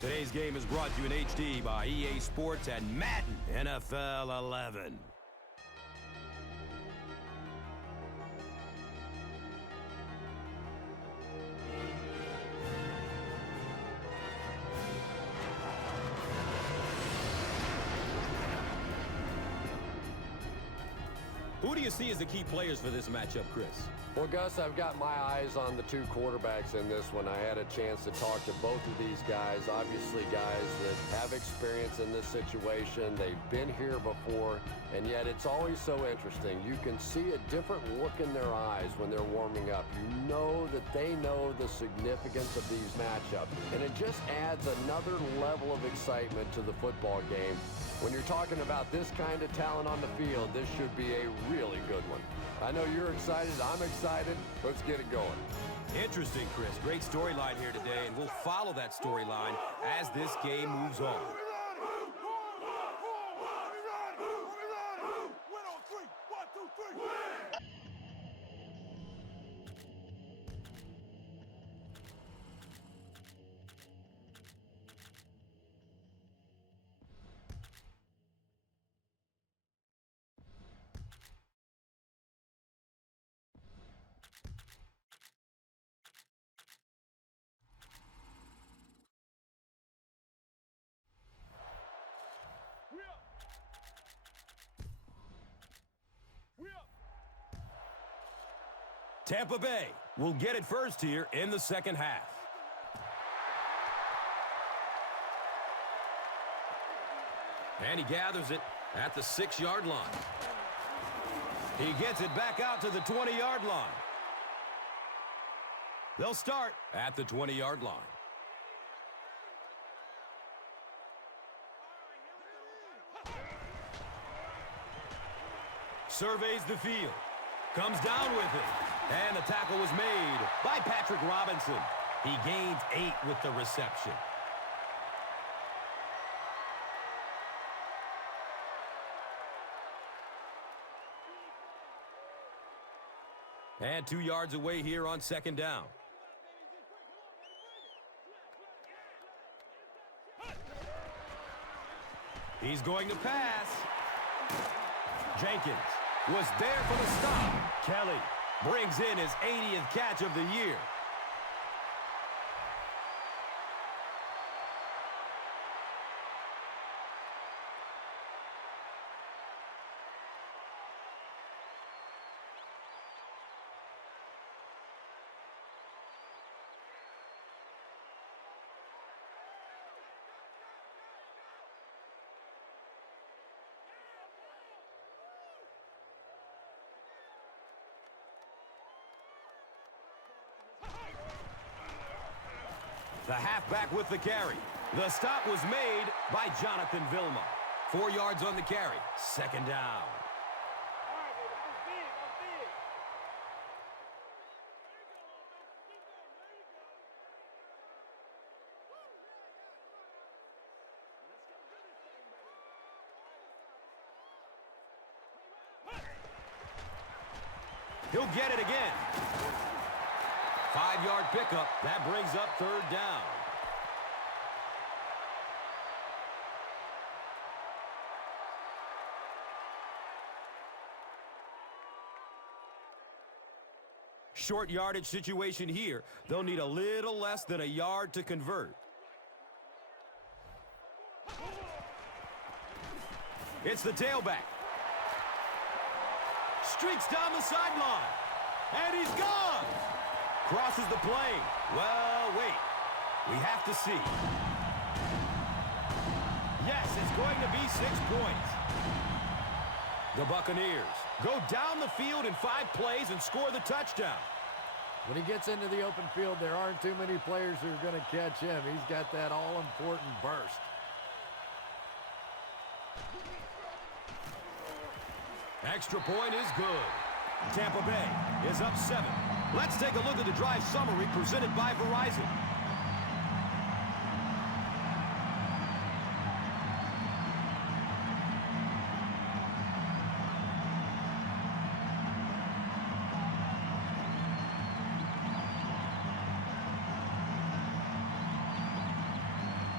Today's game is brought to you in HD by EA Sports and Madden NFL 11. Who do you see as the key players for this matchup, Chris? Well, Gus, I've got my eyes on the two quarterbacks in this one. I had a chance to talk to both of these guys. Obviously, guys that have experience in this situation. They've been here before, and yet it's always so interesting. You can see a different look in their eyes when they're warming up. You know that they know the significance of these matchups, and it just adds another level of excitement to the football game. When you're talking about this kind of talent on the field, this should be a really good one. I know you're excited. I'm excited. Let's get it going. Interesting, Chris. Great storyline here today, and we'll follow that storyline as this game moves on. Tampa Bay will get it first here in the second half. And he gathers it at the 6-yard line. He gets it back out to the 20-yard line. They'll start at the 20-yard line. Surveys the field. Comes down with it. And the tackle was made by Patrick Robinson. He gains 8 with the reception. And 2 yards away here on second down. He's going to pass. Jenkins was there for the stop. Kelly brings in his 80th catch of the year. The halfback with the carry. The stop was made by Jonathan Vilma. 4 yards on the carry. Second down. He'll get it again. 5-yard pickup. That brings up third down. Short yardage situation here. They'll need a little less than a yard to convert. It's the tailback. Streaks down the sideline. And he's gone. Crosses the plane. Well, wait. We have to see. Yes, it's going to be 6 points. The Buccaneers go down the field in 5 plays and score the touchdown. When he gets into the open field, there aren't too many players who are going to catch him. He's got that all-important burst. Extra point is good. Tampa Bay is up 7. Let's take a look at the drive summary presented by Verizon.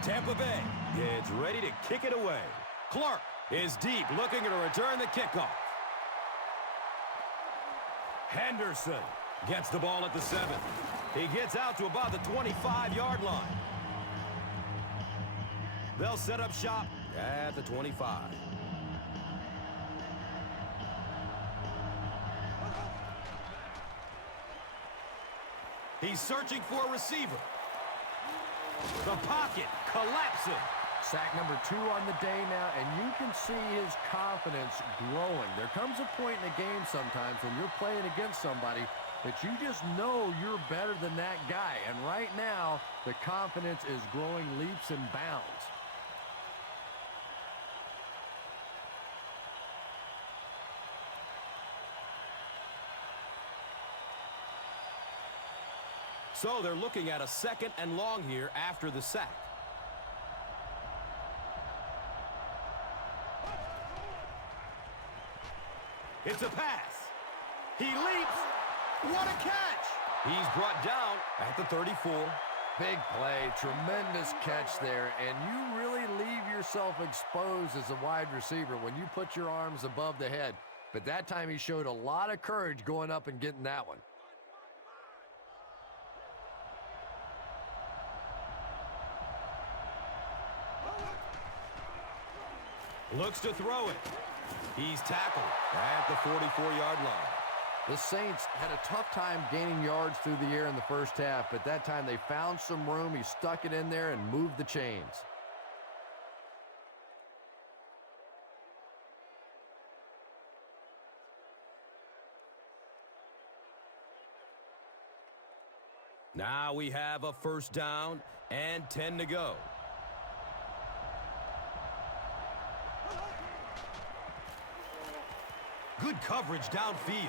Tampa Bay is ready to kick it away. Clark is deep, looking to return the kickoff. Henderson gets the ball at the 7. He gets out to about the 25-yard line. They'll set up shop at the 25. He's searching for a receiver. The pocket collapsing. Sack number 2 on the day now, and you can see his confidence growing. There comes a point in the game sometimes when you're playing against somebody that you just know you're better than that guy. And right now, the confidence is growing leaps and bounds. So they're looking at a 2nd and long here after the sack. It's a pass. He leaps. What a catch. He's brought down at the 34. Big play, tremendous catch there, and you really leave yourself exposed as a wide receiver when you put your arms above the head. But that time he showed a lot of courage going up and getting that one. Looks to throw it. He's tackled at the 44-yard line. The Saints had a tough time gaining yards through the air in the first half, but that time they found some room. He stuck it in there and moved the chains. Now we have a 1st down and 10 to go. Good coverage downfield.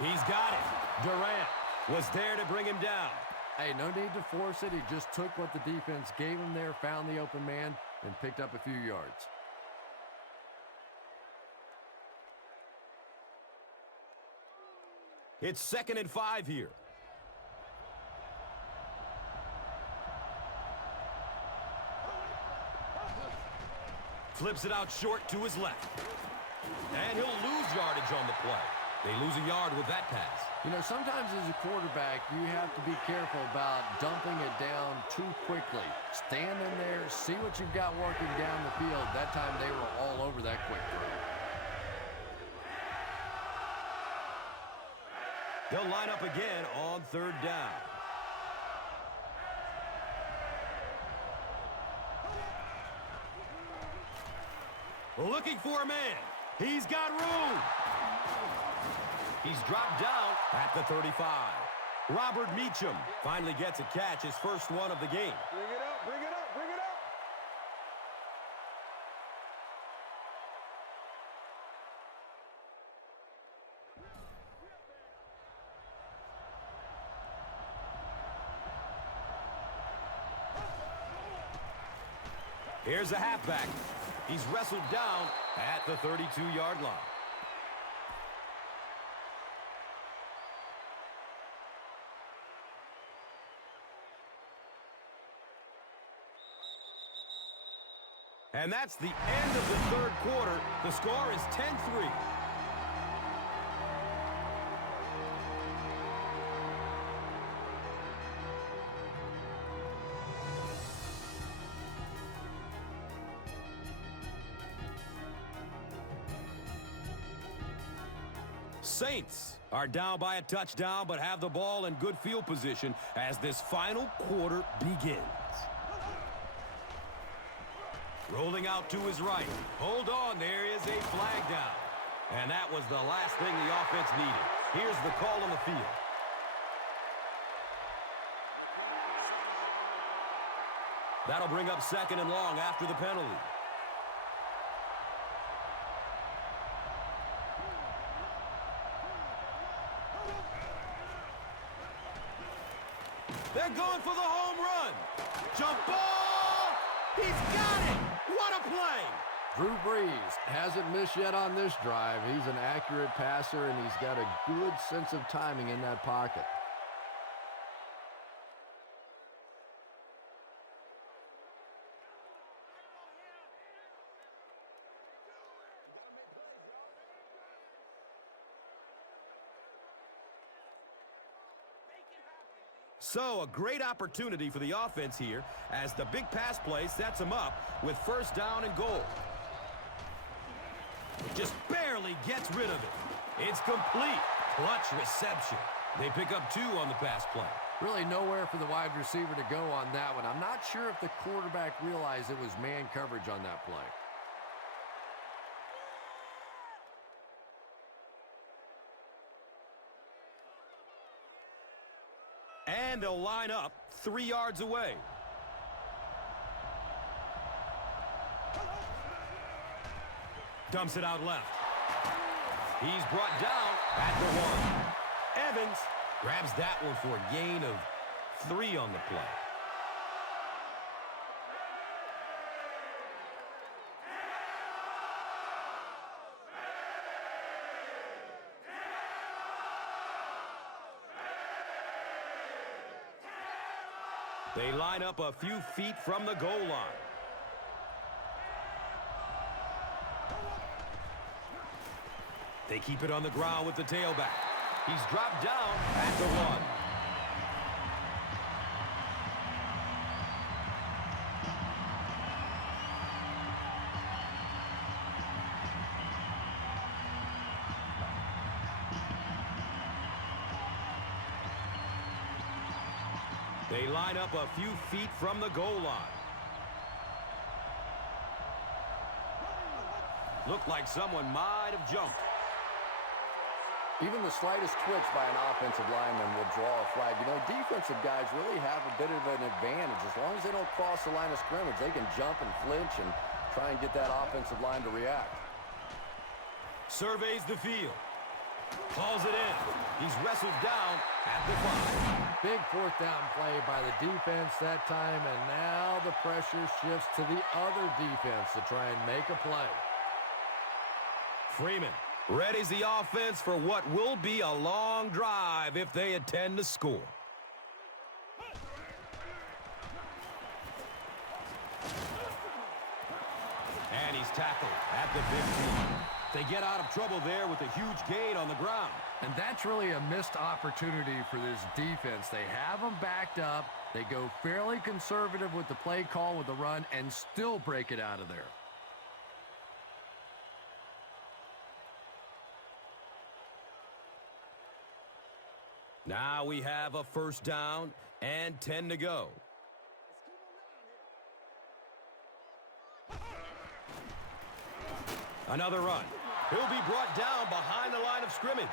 He's got it. Durant was there to bring him down. Hey, no need to force it. He just took what the defense gave him there, found the open man, and picked up a few yards. It's 2nd and 5 here. Flips it out short to his left. And he'll lose yardage on the play. They lose a yard with that pass. You know, sometimes as a quarterback, you have to be careful about dumping it down too quickly. Stand in there, see what you've got working down the field. That time they were all over that quick throw. They'll line up again on 3rd down. Looking for a man. He's got room. He's dropped down at the 35. Robert Meacham finally gets a catch, his first one of the game. Bring it up, bring it up, bring it up. Here's a halfback. He's wrestled down at the 32-yard line. And that's the end of the 3rd quarter. The score is 10-3. Saints are down by a touchdown, but have the ball in good field position as this final quarter begins. Rolling out to his right. Hold on, there is a flag down. And that was the last thing the offense needed. Here's the call on the field. That'll bring up 2nd and long after the penalty. They're going for the home run. Jump ball. He's got it. What a play. Drew Brees hasn't missed yet on this drive. He's an accurate passer, and he's got a good sense of timing in that pocket. So a great opportunity for the offense here as the big pass play sets them up with first down and goal. Just barely gets rid of it. It's complete. Clutch reception. They pick up 2 on the pass play. Really nowhere for the wide receiver to go on that one. I'm not sure if the quarterback realized it was man coverage on that play. And they'll line up 3 yards away. Dumps it out left. He's brought down at the 1. Evans grabs that one for a gain of 3 on the play. They line up a few feet from the goal line. They keep it on the ground with the tailback. He's dropped down at the 1. They line up a few feet from the goal line. Looked like someone might have jumped. Even the slightest twitch by an offensive lineman will draw a flag. You know, defensive guys really have a bit of an advantage. As long as they don't cross the line of scrimmage, they can jump and flinch and try and get that offensive line to react. Surveys the field. Calls it in. He's wrestled down at the 5. Big 4th down play by the defense that time, and now the pressure shifts to the other defense to try and make a play. Freeman readies the offense for what will be a long drive if they intend to score. And he's tackled at the 15. They get out of trouble there with a huge gain on the ground. And that's really a missed opportunity for this defense. They have them backed up. They go fairly conservative with the play call with the run and still break it out of there. Now we have a first down and 10 to go. Another run. He'll be brought down behind the line of scrimmage.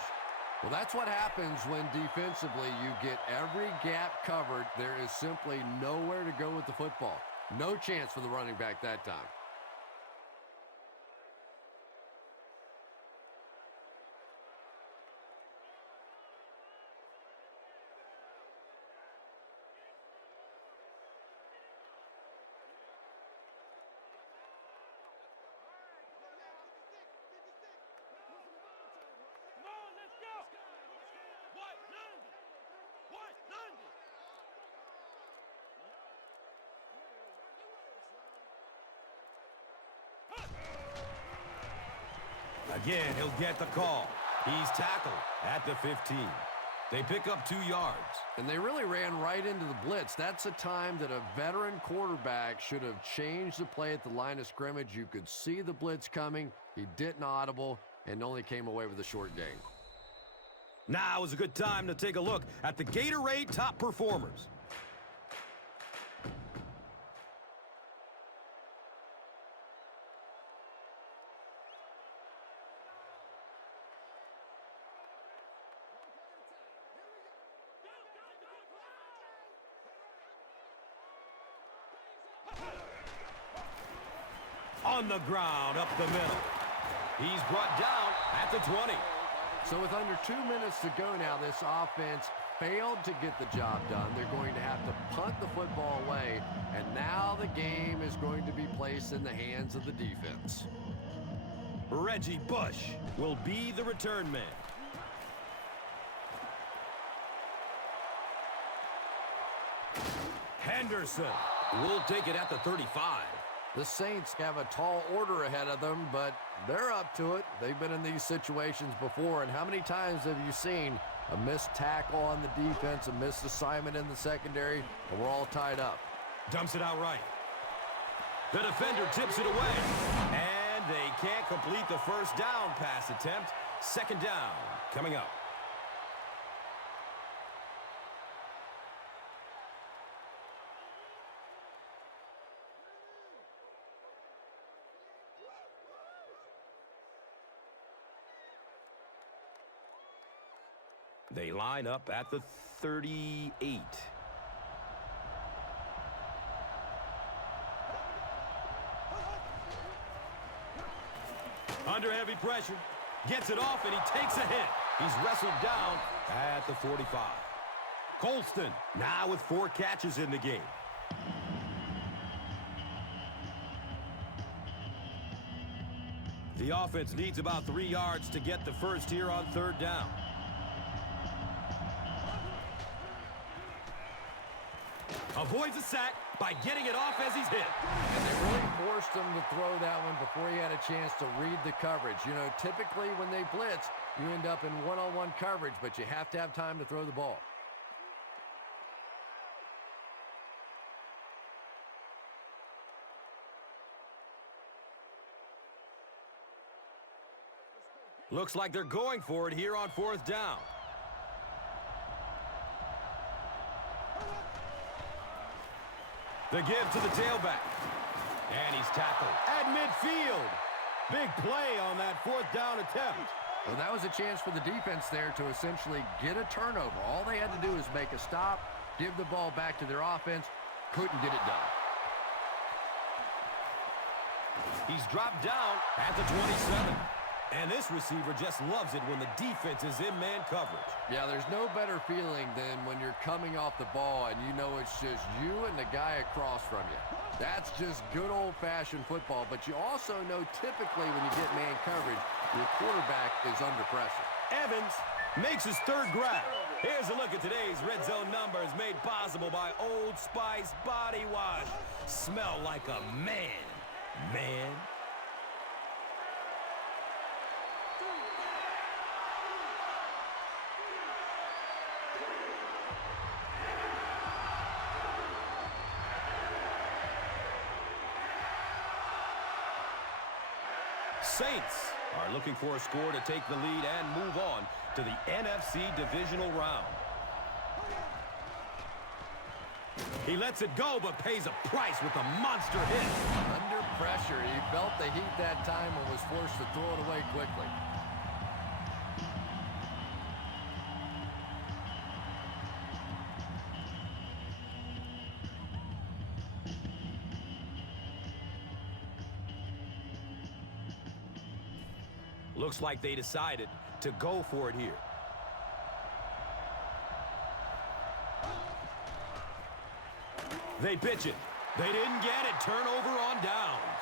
Well, that's what happens when defensively you get every gap covered. There is simply nowhere to go with the football. No chance for the running back that time. Again, he'll get the call. He's tackled at the 15. They pick up 2 yards. And they really ran right into the blitz. That's a time that a veteran quarterback should have changed the play at the line of scrimmage. You could see the blitz coming. He didn't audible and only came away with a short gain. Now is a good time to take a look at the Gatorade top performers. On the ground, up the middle. He's brought down at the 20. So with under 2 minutes to go now, this offense failed to get the job done. They're going to have to punt the football away, and now the game is going to be placed in the hands of the defense. Reggie Bush will be the return man. Henderson will take it at the 35. The Saints have a tall order ahead of them, but they're up to it. They've been in these situations before, and how many times have you seen a missed tackle on the defense, a missed assignment in the secondary, and we're all tied up? Dumps it out right. The defender tips it away, and they can't complete the first down pass attempt. Second down coming up. They line up at the 38. Under heavy pressure. Gets it off, and he takes a hit. He's wrestled down at the 45. Colston now with 4 catches in the game. The offense needs about 3 yards to get the first here on third down. Avoids a sack by getting it off as he's hit. And they really forced him to throw that one before he had a chance to read the coverage. You know, typically when they blitz, you end up in one-on-one coverage, but you have to have time to throw the ball. Looks like they're going for it here on fourth down. The give to the tailback. And he's tackled at midfield. Big play on that fourth down attempt. Well, that was a chance for the defense there to essentially get a turnover. All they had to do was make a stop, give the ball back to their offense. Couldn't get it done. He's dropped down at the 27. And this receiver just loves it when the defense is in man coverage. Yeah, there's no better feeling than when you're coming off the ball and you know it's just you and the guy across from you. That's just good old-fashioned football, but you also know typically when you get man coverage, your quarterback is under pressure. Evans makes his third grab. Here's a look at today's Red Zone numbers made possible by Old Spice Body Wash. Smell like a man, man. Saints are looking for a score to take the lead and move on to the NFC divisional round. He lets it go, but pays a price with a monster hit. Under pressure, he felt the heat that time and was forced to throw it away quickly. Looks like they decided to go for it here. They pitch it. They didn't get it. Turnover on downs.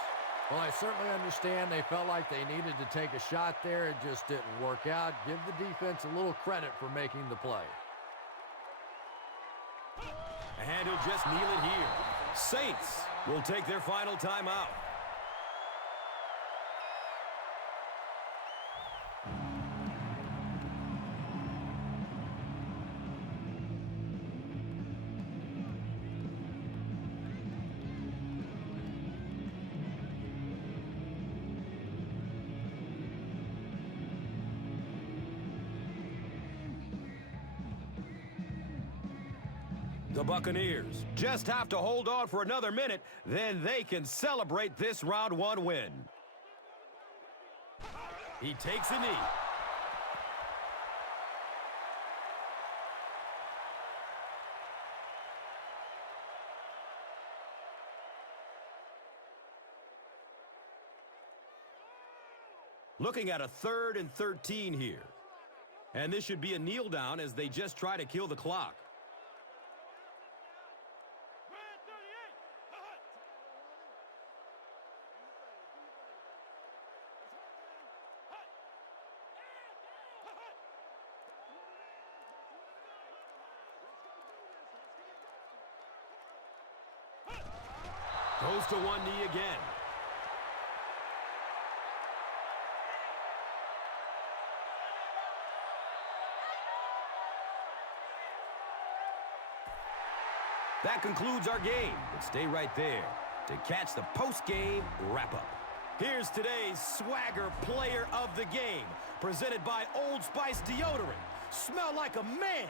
Well, I certainly understand they felt like they needed to take a shot there. It just didn't work out. Give the defense a little credit for making the play. And he'll just kneel it here. Saints will take their final timeout. The Buccaneers just have to hold on for another minute, then they can celebrate this round one win. He takes a knee. Looking at a 3rd and 13 here. And this should be a kneel down as they just try to kill the clock. Goes to one knee again. That concludes our game, but stay right there to catch the post-game wrap-up. Here's today's Swagger Player of the Game, presented by Old Spice Deodorant. Smell like a man!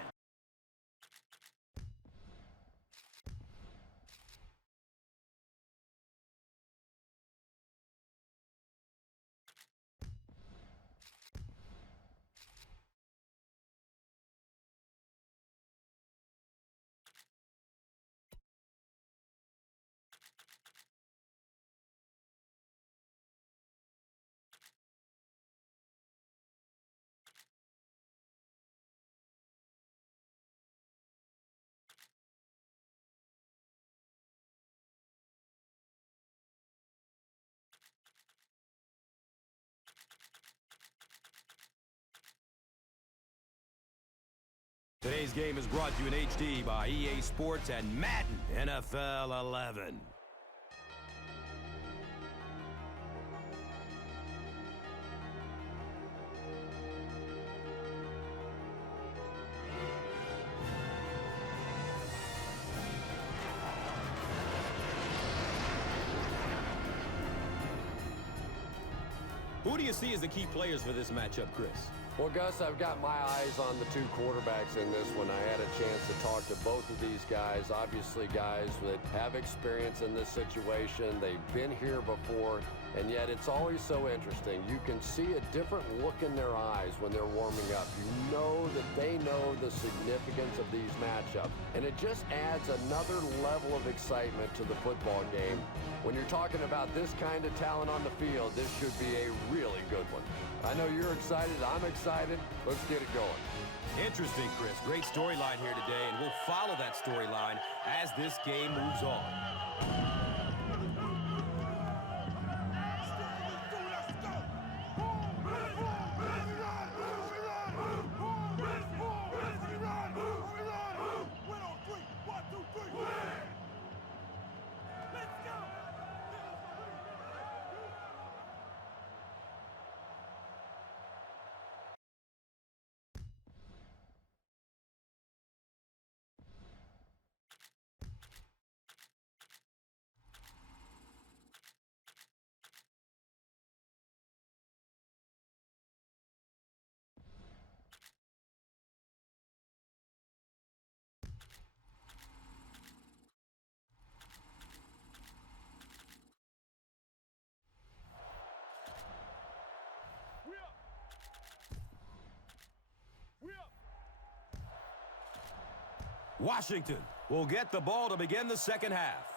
Today's game is brought to you in HD by EA Sports and Madden NFL 11. Who do you see as the key players for this matchup, Chris? Well, Gus, I've got my eyes on the two quarterbacks in this one. I had a chance to talk to both of these guys. Obviously, guys that have experience in this situation. They've been here before, and yet it's always so interesting. You can see a different look in their eyes when they're warming up. You know that they know the significance of these matchups, and it just adds another level of excitement to the football game. When you're talking about this kind of talent on the field, this should be a really good one. I know you're excited. I'm excited. Let's get it going. Interesting, Chris. Great storyline here today, and we'll follow that storyline as this game moves on. Washington will get the ball to begin the second half.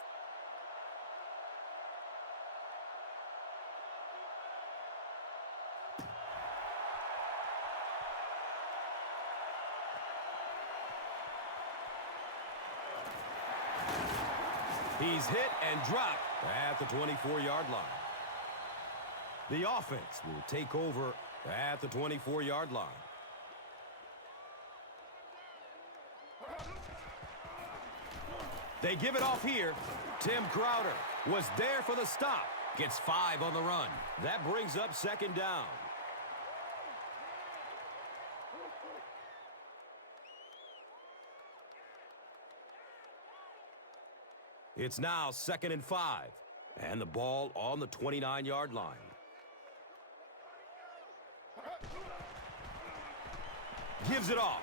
He's hit and dropped at the 24-yard line. The offense will take over at the 24-yard line. They give it off here. Tim Crowder was there for the stop. Gets 5 on the run. That brings up second down. It's now 2nd and 5. And the ball on the 29-yard line. Gives it off.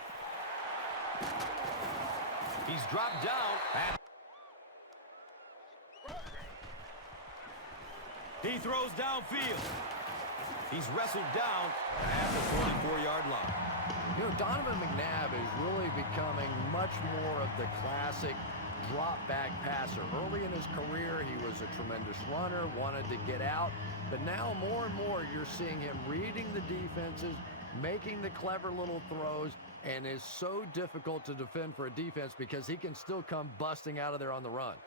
He's dropped down. He throws downfield. He's wrestled down at the 44-yard line. You know, Donovan McNabb is really becoming much more of the classic drop-back passer. Early in his career, he was a tremendous runner, wanted to get out. But now more and more, you're seeing him reading the defenses, making the clever little throws, and is so difficult to defend for a defense because he can still come busting out of there on the run.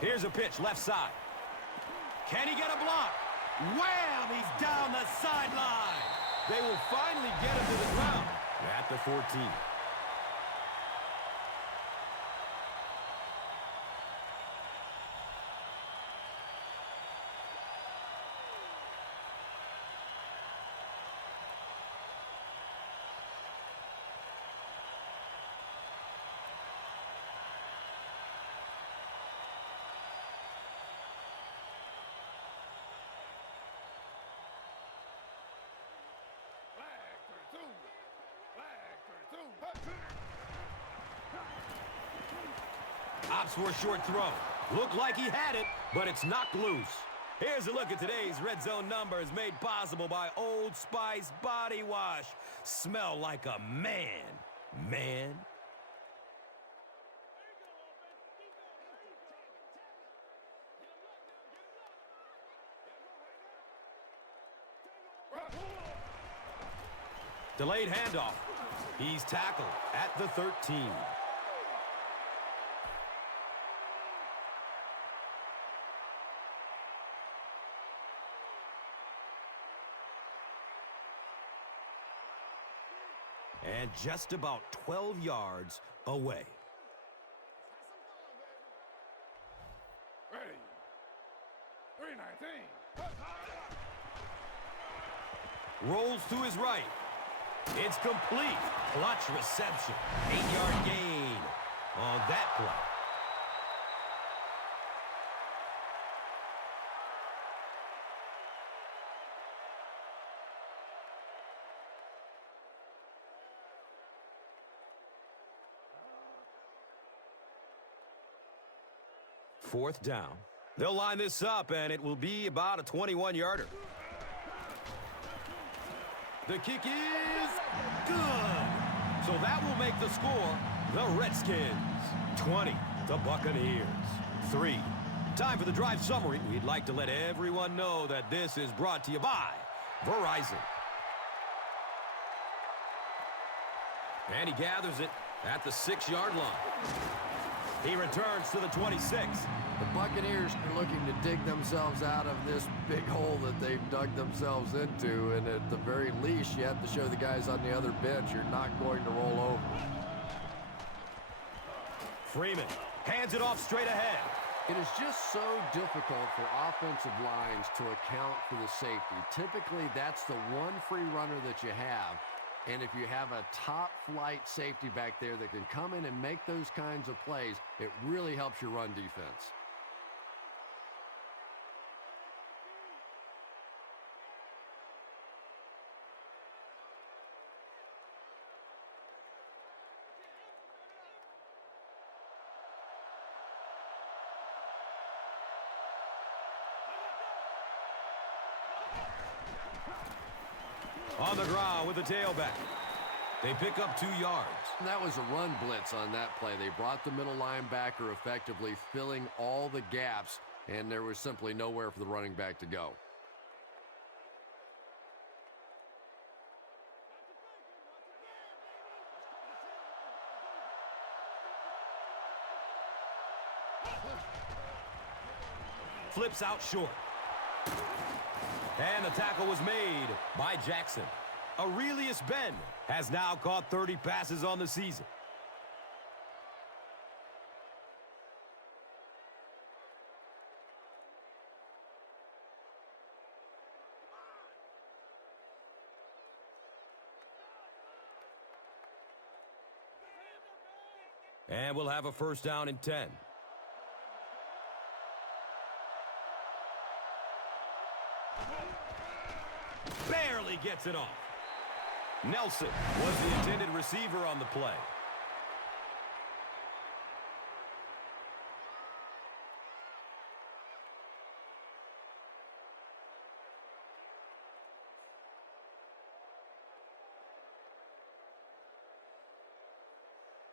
Here's a pitch, left side. Can he get a block? Wham! He's down the sideline. They will finally get him to the ground at the 14. Opts for a short throw. Looked like he had it, but it's knocked loose. Here's a look at today's red zone numbers made possible by Old Spice Body Wash. Smell like a man, man. Delayed handoff. He's tackled at the 13. And just about 12 yards away. Ready. 319. Rolls to his right. It's complete. Clutch reception. 8-yard gain on that play. Fourth down. They'll line this up, and it will be about a 21-yarder. The kick is good. So that will make the score the Redskins 20, the Buccaneers 3. Time for the drive summary. We'd like to let everyone know that this is brought to you by Verizon. And he gathers it at the 6-yard line. He returns to the 26. The Buccaneers are looking to dig themselves out of this big hole that they've dug themselves into, and at the very least, you have to show the guys on the other bench you're not going to roll over. Freeman hands it off straight ahead. It is just so difficult for offensive lines to account for the safety. Typically, that's the one free runner that you have. And if you have a top-flight safety back there that can come in and make those kinds of plays, it really helps your run defense. On the ground with the tailback. They pick up 2 yards. That was a run blitz on that play. They brought the middle linebacker effectively filling all the gaps, and there was simply nowhere for the running back to go. Flips out short. And the tackle was made by Jackson. Aurelius Ben has now caught 30 passes on the season. And we'll have a first down and 10. Barely gets it off. Nelson was the intended receiver on the play.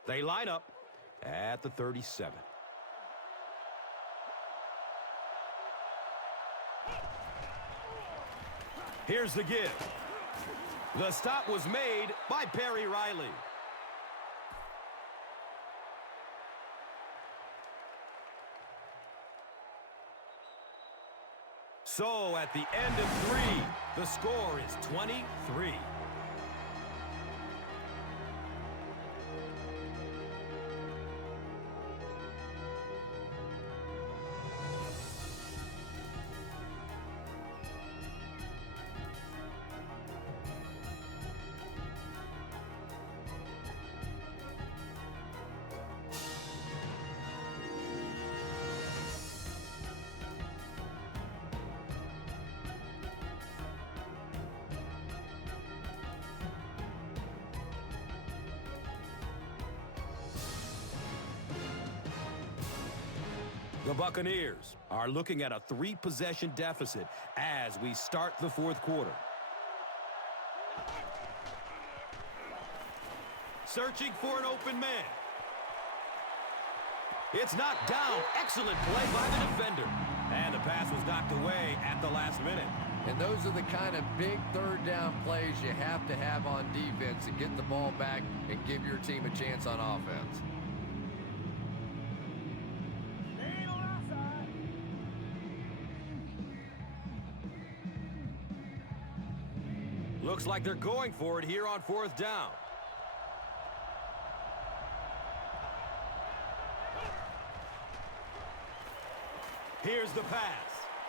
They line up at the 37. Here's the give. The stop was made by Perry Riley. So at the end of 3, the score is 23. The Buccaneers are looking at a 3-possession deficit as we start the fourth quarter. Searching for an open man. It's knocked down. Excellent play by the defender. And the pass was knocked away at the last minute. And those are the kind of big third down plays you have to have on defense to get the ball back and give your team a chance on offense. Looks like they're going for it here on fourth down. Here's the pass.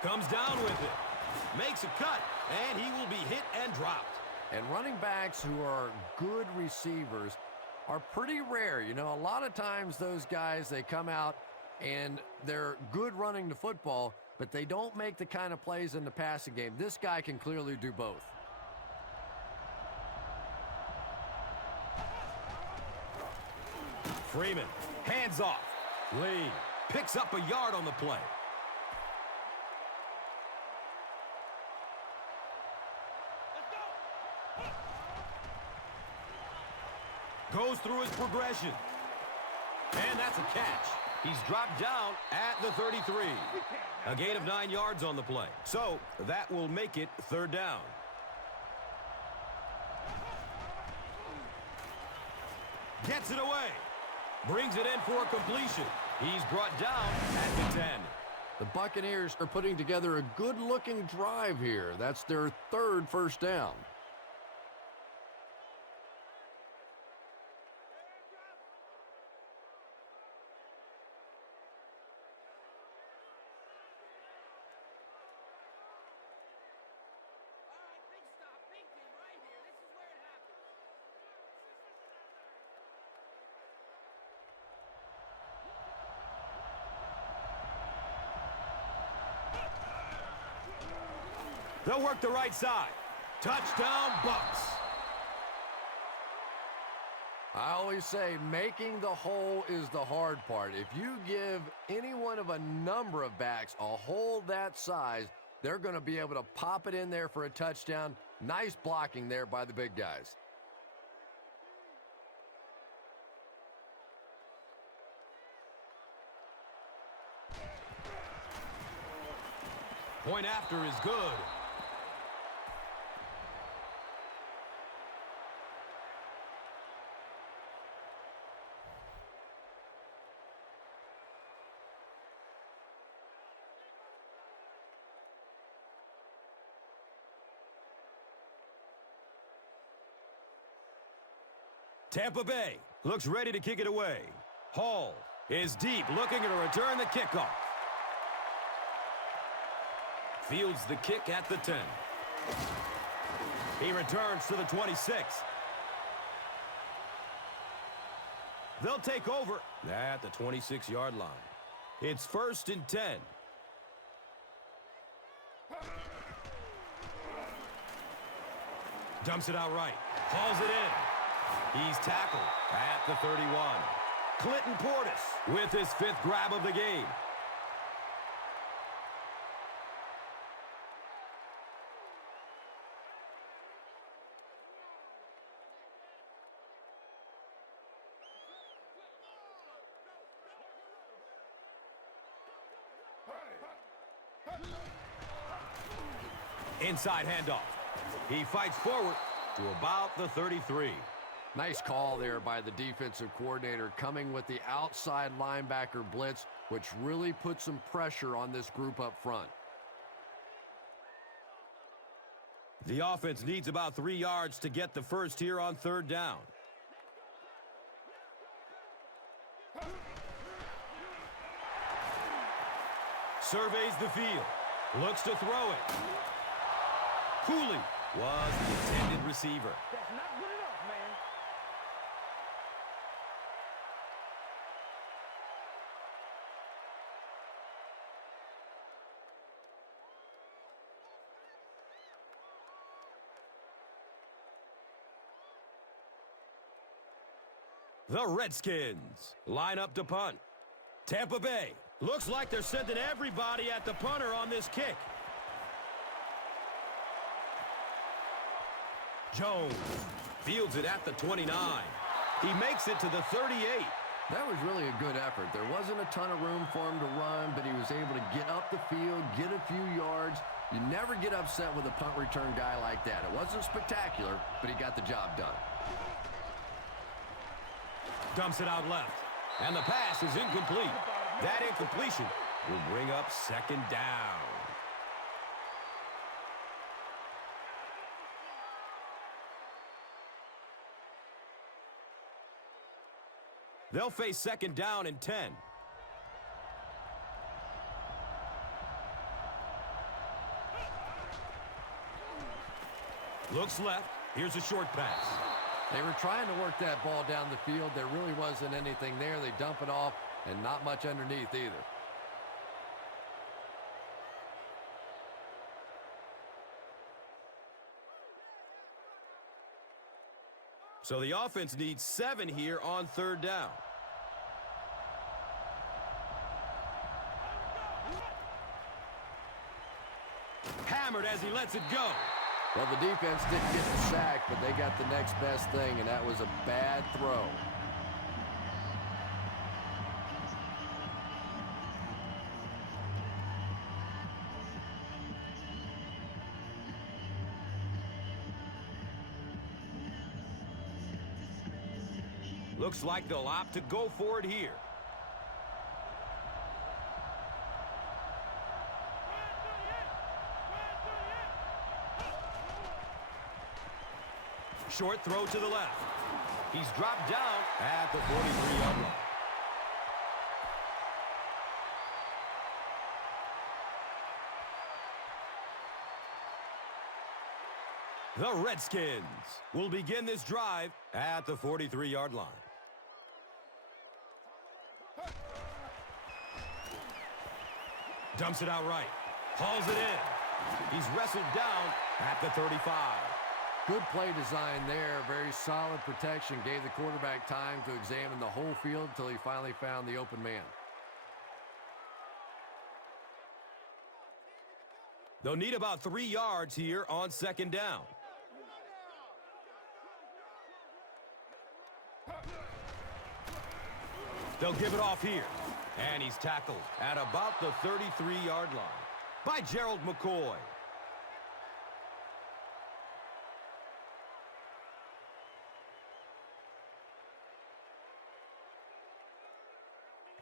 Comes down with it. Makes a cut, and he will be hit and dropped. And running backs who are good receivers are pretty rare. You know, a lot of times those guys, they come out and they're good running the football, but they don't make the kind of plays in the passing game. This guy can clearly do both. Freeman, hands off. Lee picks up a yard on the play. Goes through his progression. And that's a catch. He's dropped down at the 33. A gain of 9 yards on the play. So that will make it third down. Gets it away. Brings it in for a completion. He's brought down at the 10. The Buccaneers are putting together a good-looking drive here. That's their third first down. They'll work the right side. Touchdown, Bucks. I always say making the hole is the hard part. If you give any one of a number of backs a hole that size, they're going to be able to pop it in there for a touchdown. Nice blocking there by the big guys. Point after is good. Tampa Bay looks ready to kick it away. Hall is deep, looking to return the kickoff. Fields the kick at the 10. He returns to the 26. They'll take over at the 26-yard line. It's first and 10. Dumps it out right. Hauls it in. He's tackled at the 31. Clinton Portis with his 5th grab of the game. Inside handoff. He fights forward to about the 33. Nice call there by the defensive coordinator, coming with the outside linebacker blitz, which really put some pressure on this group up front. The offense needs about 3 yards to get the first here on third down. Surveys the field. Looks to throw it. Cooley was the intended receiver. That's not good enough, man. The Redskins line up to punt. Tampa Bay Looks like they're sending everybody at the punter on this kick. Jones fields it at the 29. He makes it to the 38. That was really a good effort. There wasn't a ton of room for him to run, but he was able to get up the field, get a few yards. You never get upset with a punt return guy like that. It wasn't spectacular, but he got the job done. Dumps it out left. And the pass is incomplete. That incompletion will bring up second down. They'll face second down and 10. Looks left. Here's a short pass. They were trying to work that ball down the field. There really wasn't anything there. They dump it off, and not much underneath either. So the offense needs 7 here on third down. Hammered as he lets it go. Well, the defense didn't get the sack, but they got the next best thing, and that was a bad throw. Looks like they'll opt to go for it here. Short throw to the left. He's dropped down at the 43-yard line. The Redskins will begin this drive at the 43-yard line. Dumps it out right. Hauls it in. He's wrestled down at the 35. Good play design there. Very solid protection. Gave the quarterback time to examine the whole field until he finally found the open man. They'll need about 3 yards here on second down. They'll give it off here. And he's tackled at about the 33-yard line by Gerald McCoy.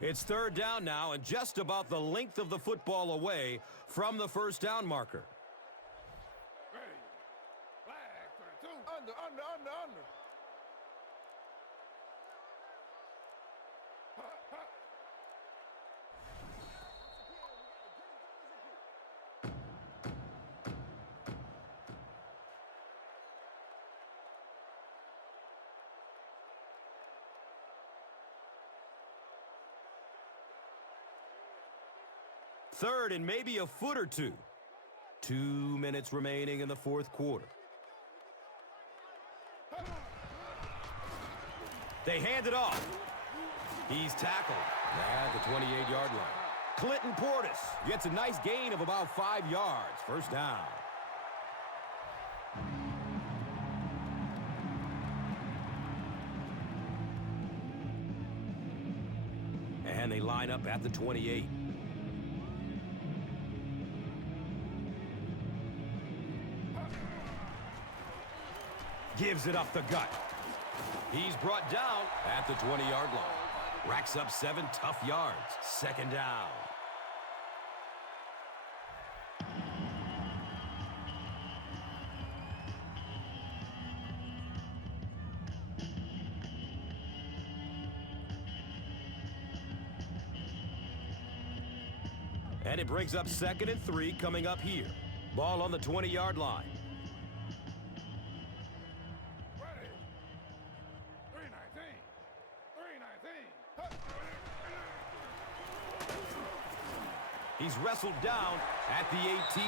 It's third down now and just about the length of the football away from the first down marker. Ready. Flag 32. Under. Third and maybe a foot or two. 2 minutes remaining in the fourth quarter. They hand it off. He's tackled at the 28-yard line. Clinton Portis gets a nice gain of about 5 yards. First down. And they line up at the 28. Gives it up the gut. He's brought down at the 20-yard line. Racks up 7 tough yards. Second down. And it brings up 2nd and 3 coming up here. Ball on the 20-yard line. He's wrestled down at the 18.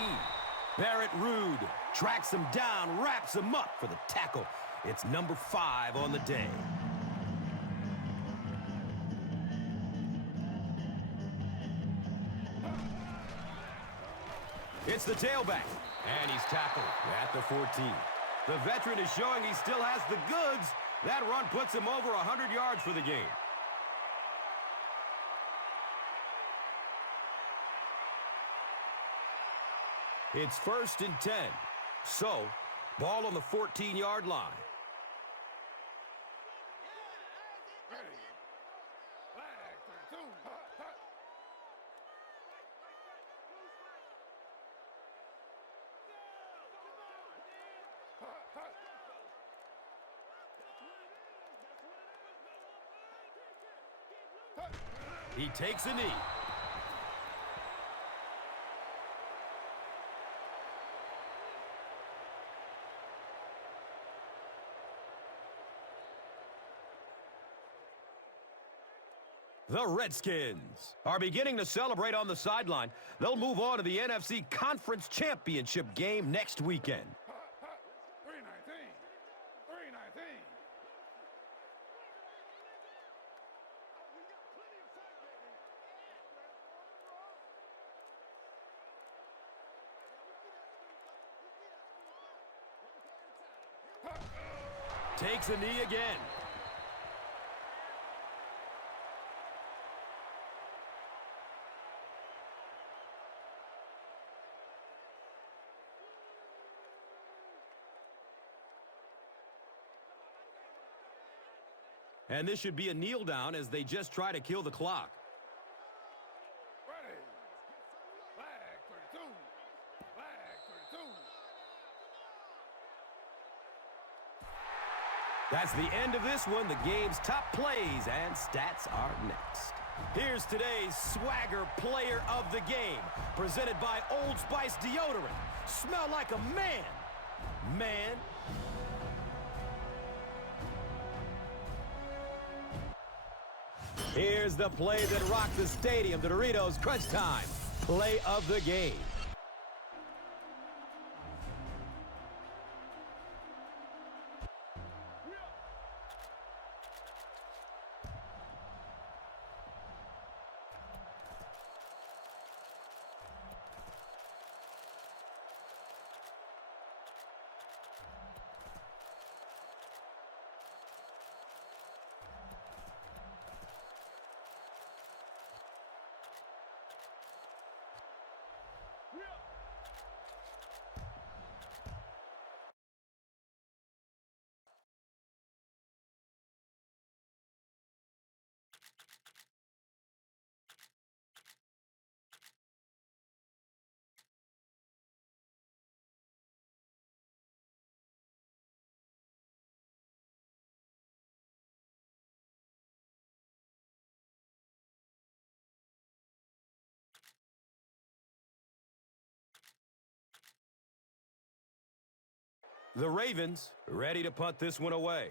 Barrett Rude tracks him down, wraps him up for the tackle. It's number 5 on the day. It's the tailback, and he's tackled at the 14. The veteran is showing he still has the goods. That run puts him over 100 yards for the game. It's 1st and 10. So, ball on the 14-yard line. Ready. Flag 32. He takes a knee. The Redskins are beginning to celebrate on the sideline. They'll move on to the NFC Conference Championship game next weekend. 319. 319. Takes a knee again. And this should be a kneel down as they just try to kill the clock. Ready. Flag 32. Flag 32. That's the end of this one. The game's top plays and stats are next. Here's today's Swagger Player of the Game, presented by Old Spice Deodorant. Smell like a man. Man. Here's the play that rocked the stadium, the Doritos Crunch Time Play of the Game. The Ravens ready to punt this one away.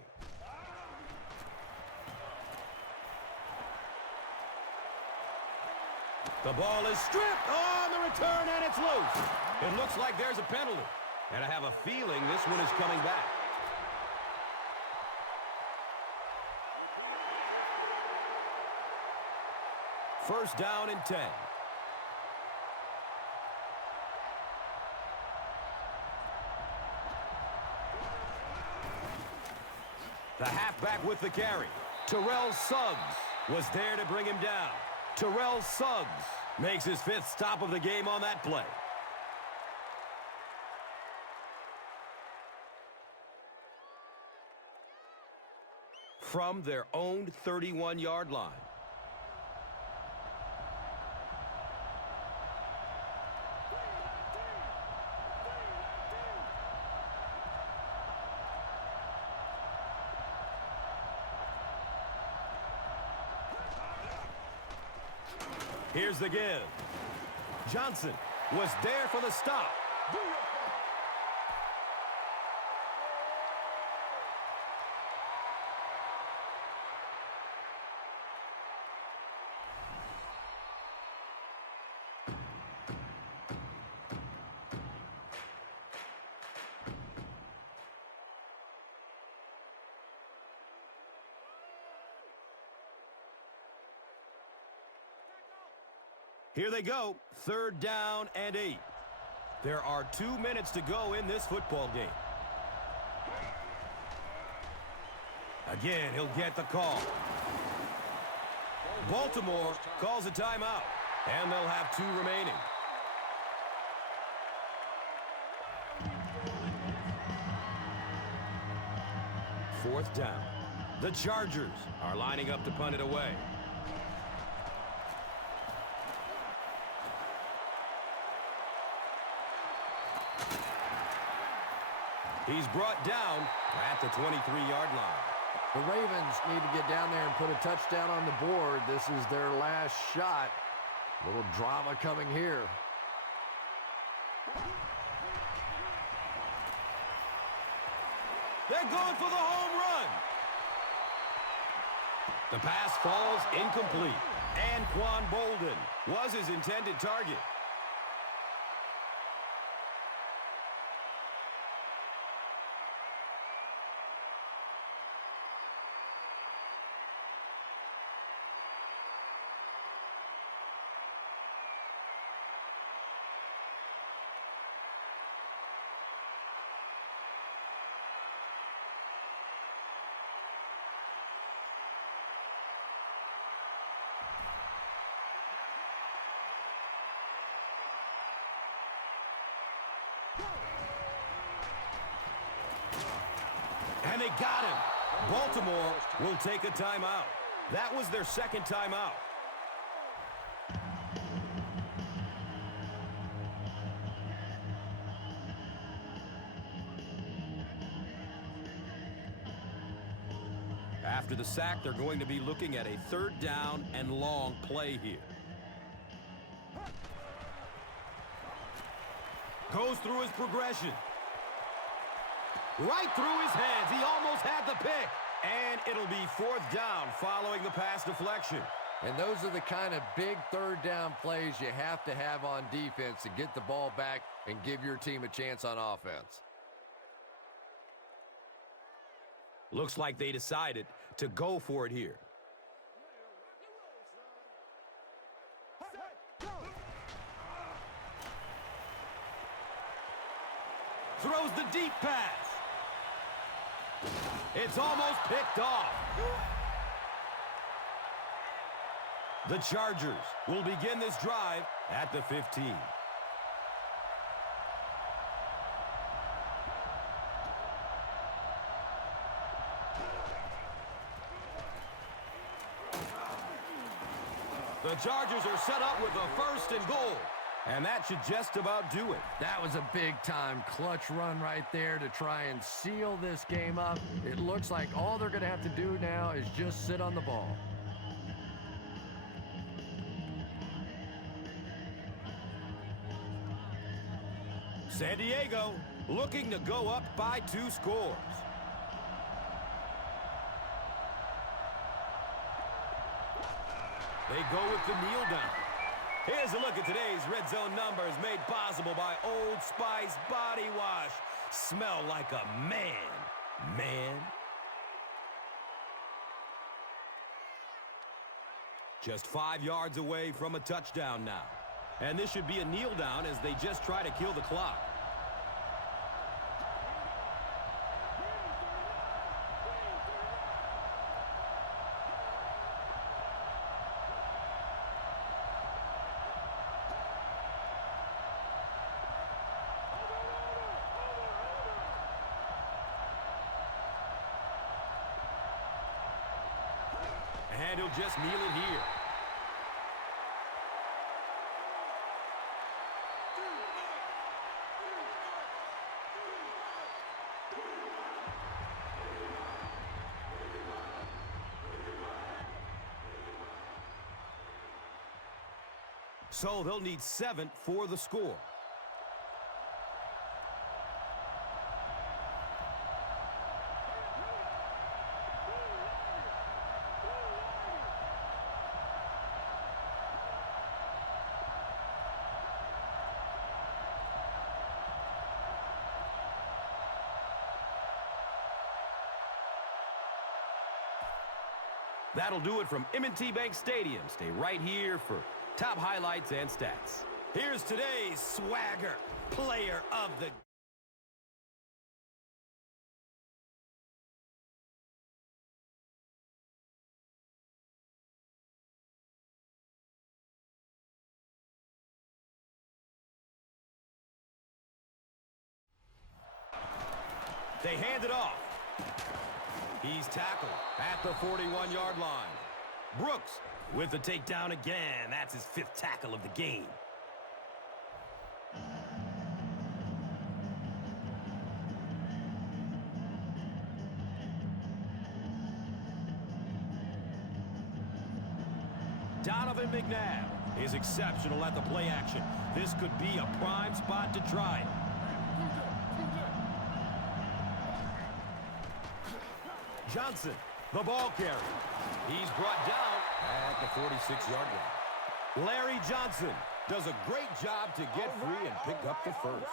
The ball is stripped on the return, and it's loose. It looks like there's a penalty, and I have a feeling this one is coming back. First down and 10. The halfback with the carry. Terrell Suggs was there to bring him down. Terrell Suggs makes his 5th stop of the game on that play. From their own 31-yard line. Here's the give. Johnson was there for the stop. Here they go. 3rd down and 8. There are 2 minutes to go in this football game. Again, he'll get the call. Baltimore calls a timeout, and they'll have 2 remaining. Fourth down. The Chargers are lining up to punt it away. He's brought down at the 23-yard line. The Ravens need to get down there and put a touchdown on the board. This is their last shot. A little drama coming here. They're going for the home run. The pass falls incomplete. And Quan Bolden was his intended target. And they got him. Baltimore will take a timeout. That was their second timeout. After the sack, they're going to be looking at a 3rd down and long play here. Goes through his progression. Right through his hands. He almost had the pick. And it'll be 4th down following the pass deflection. And those are the kind of big 3rd down plays you have to have on defense to get the ball back and give your team a chance on offense. Looks like they decided to go for it here. Throws the deep pass. It's almost picked off. The Chargers will begin this drive at the 15. The Chargers are set up with a 1st and goal. And that should just about do it. That was a big-time clutch run right there to try and seal this game up. It looks like all they're going to have to do now is just sit on the ball. San Diego looking to go up by 2 scores. They go with the kneel down. Here's a look at today's Red Zone numbers made possible by Old Spice Body Wash. Smell like a man. Just 5 yards away from a touchdown now. And this should be a kneel down as they just try to kill the clock. And he'll just kneel it here. So they'll need 7 for the score. That'll do it from M&T Bank Stadium. Stay right here for top highlights and stats. Here's today's swagger player of the... They hand it off. He's tackled at the 41-yard line. Brooks with the takedown again. That's his 5th tackle of the game. Donovan McNabb is exceptional at the play action. This could be a prime spot to try it. Johnson, the ball carrier. He's brought down at the 46-yard line. Larry Johnson does a great job to get free and pick up the first.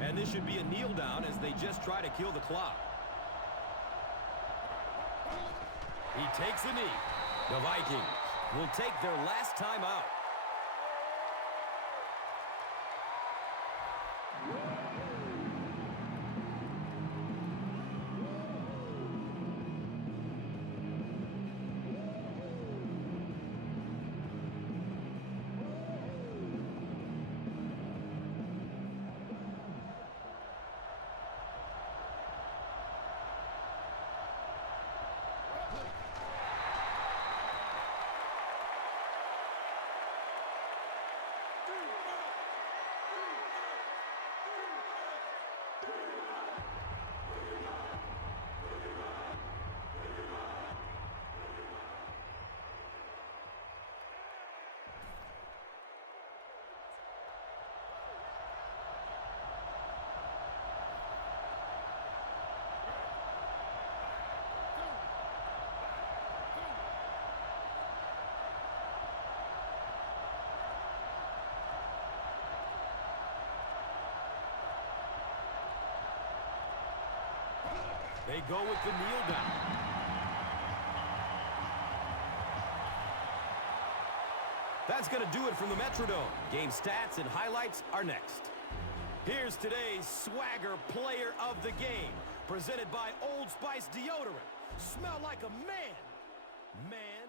And this should be a kneel down as they just try to kill the clock. He takes a knee. The Vikings will take their last time out. They go with the kneel down. That's going to do it from the Metrodome. Game stats and highlights are next. Here's today's swagger player of the game, presented by Old Spice deodorant. Smell like a man. Man.